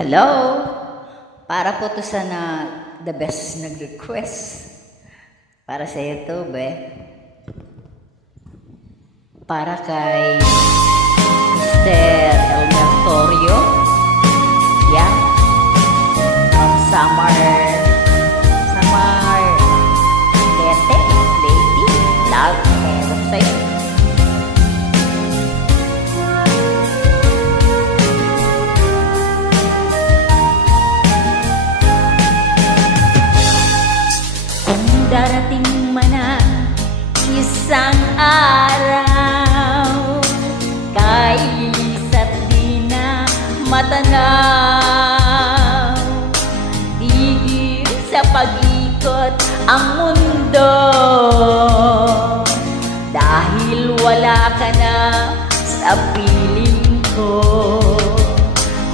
Hello? Para po to sana the best nag-request. Para sa iyo to, be. Para kay Mr. Elmer Torio. Yeah. From Samar Leyte, love, ewan sa'yo. Darating man ang isang araw, kahit isa't di na matanaw, tigil sa pag-ikot ang mundo, dahil wala ka na sa piling ko.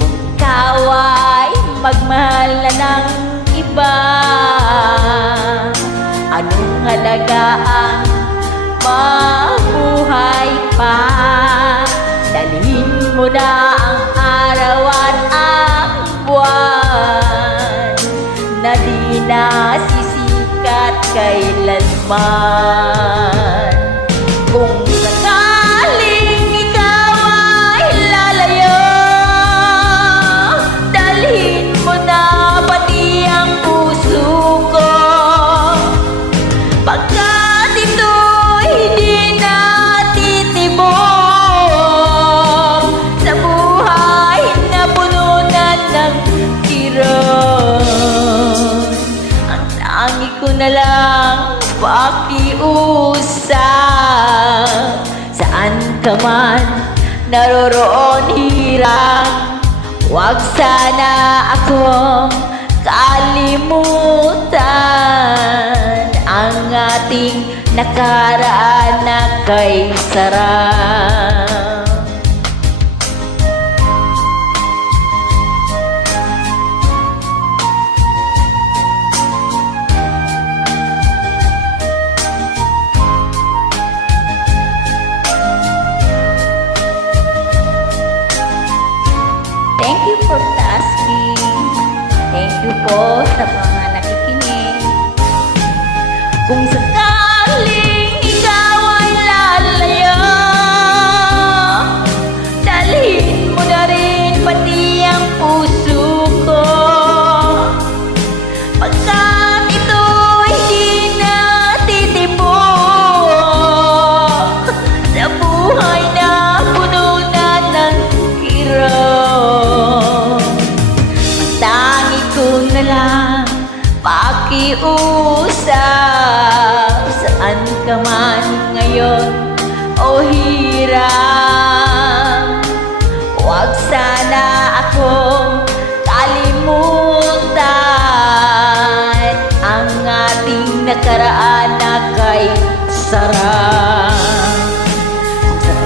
Kung ikaw ay magmahal na ng iba, anong halagaan mabuhay pa? Dalhin mo na ang araw at ang buwan na di na sisikat kailanman. Kung sakaling ikaw ay lalayo, dalhin mo na pati ang puso ko, pagkat ito'y hindi na titibok sa buhay na puno na ng kirot. Ang tangi ko na lang pakiusap, saan ka man naroroon hirang, huwag sana akong kalimutan ang ating nakaraan na kay sarap. Thank you for asking. Thank you po sa mga nakikinig. Kung sakaling ikaw ay lalayo, dalhin mo na rin pati ang puso ko, pagkat ito'y di na titibok sa buhay na puno na ng kirot. Tangi ko na lang pakiusap, saan ka man ngayon o hirap, huwag sana akong kalimutan ang ating nakaraan na kay sarap. Kung